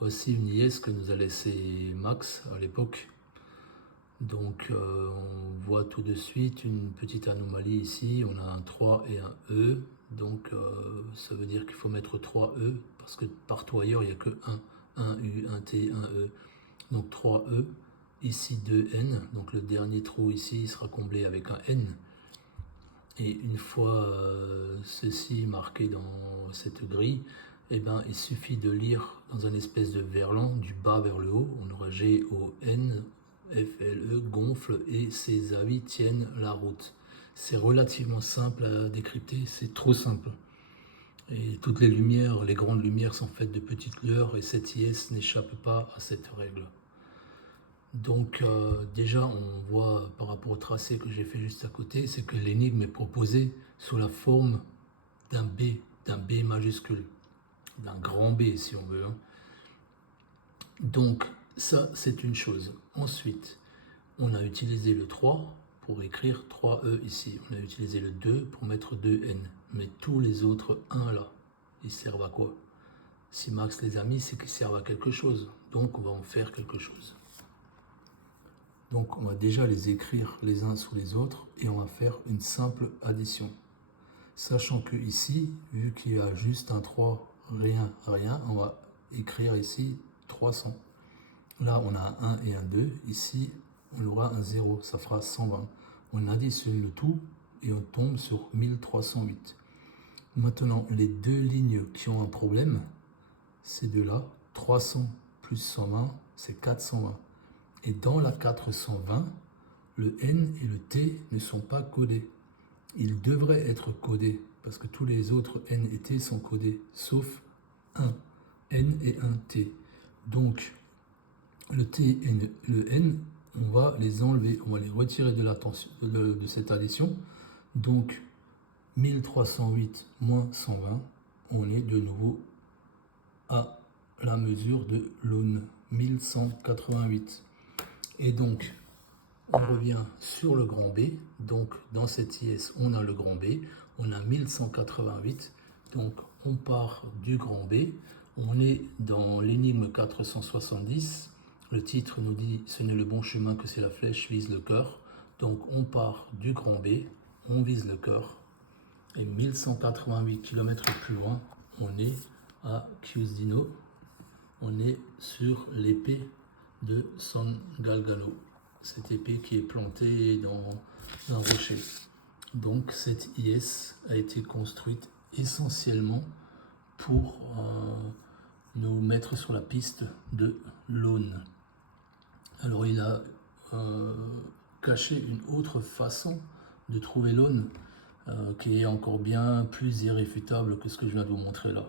Voici une IS que nous a laissé Max à l'époque. Donc on voit tout de suite une petite anomalie ici, on a un 3 et un E, donc ça veut dire qu'il faut mettre 3 E, parce que partout ailleurs il n'y a que un U, un T, un E, donc 3 E, ici 2 N, donc le dernier trou ici sera comblé avec un N, et une fois ceci marqué dans cette grille, eh ben, il suffit de lire dans un espèce de verlan du bas vers le haut, on aura G, O, N, FLE gonfle et ses avis tiennent la route. C'est relativement simple à décrypter, c'est trop simple. Et toutes les lumières, les grandes lumières sont faites de petites lueurs et cette IS n'échappe pas à cette règle. Donc déjà on voit par rapport au tracé que j'ai fait juste à côté, c'est que l'énigme est proposée sous la forme d'un B majuscule, d'un grand B si on veut. Donc ça c'est une chose. Ensuite, on a utilisé le 3 pour écrire 3E ici. On a utilisé le 2 pour mettre 2N. Mais tous les autres 1 là, ils servent à quoi? Si Max les a mis, c'est qu'ils servent à quelque chose. Donc on va en faire quelque chose. Donc on va déjà les écrire les uns sous les autres et on va faire une simple addition. Sachant que ici, vu qu'il y a juste un 3, rien, rien, on va écrire ici 300. Là on a un 1 et un 2. Ici on aura un 0, ça fera 120. On additionne le tout et on tombe sur 1308. Maintenant, les deux lignes qui ont un problème, ces deux-là, 300 plus 120, c'est 420. Et dans la 420, le N et le T ne sont pas codés. Ils devraient être codés, parce que tous les autres N et T sont codés, sauf un N et un T. Donc, le T et le N, on va les enlever, on va les retirer de cette addition. Donc 1308 moins 120, on est de nouveau à la mesure de l'aune, 1188. Et donc on revient sur le grand B, donc dans cette IS on a le grand B, on a 1188, donc on part du grand B, on est dans l'énigme 470. Le titre nous dit « Ce n'est le bon chemin que si la flèche vise le cœur ». Donc on part du grand B, on vise le cœur. Et 1188 km plus loin, on est à Chiusdino. On est sur l'épée de San Galgalo. Cette épée qui est plantée dans un rocher. Donc cette IS a été construite essentiellement pour nous mettre sur la piste de l'aune. Alors il a caché une autre façon de trouver l'aune qui est encore bien plus irréfutable que ce que je viens de vous montrer là.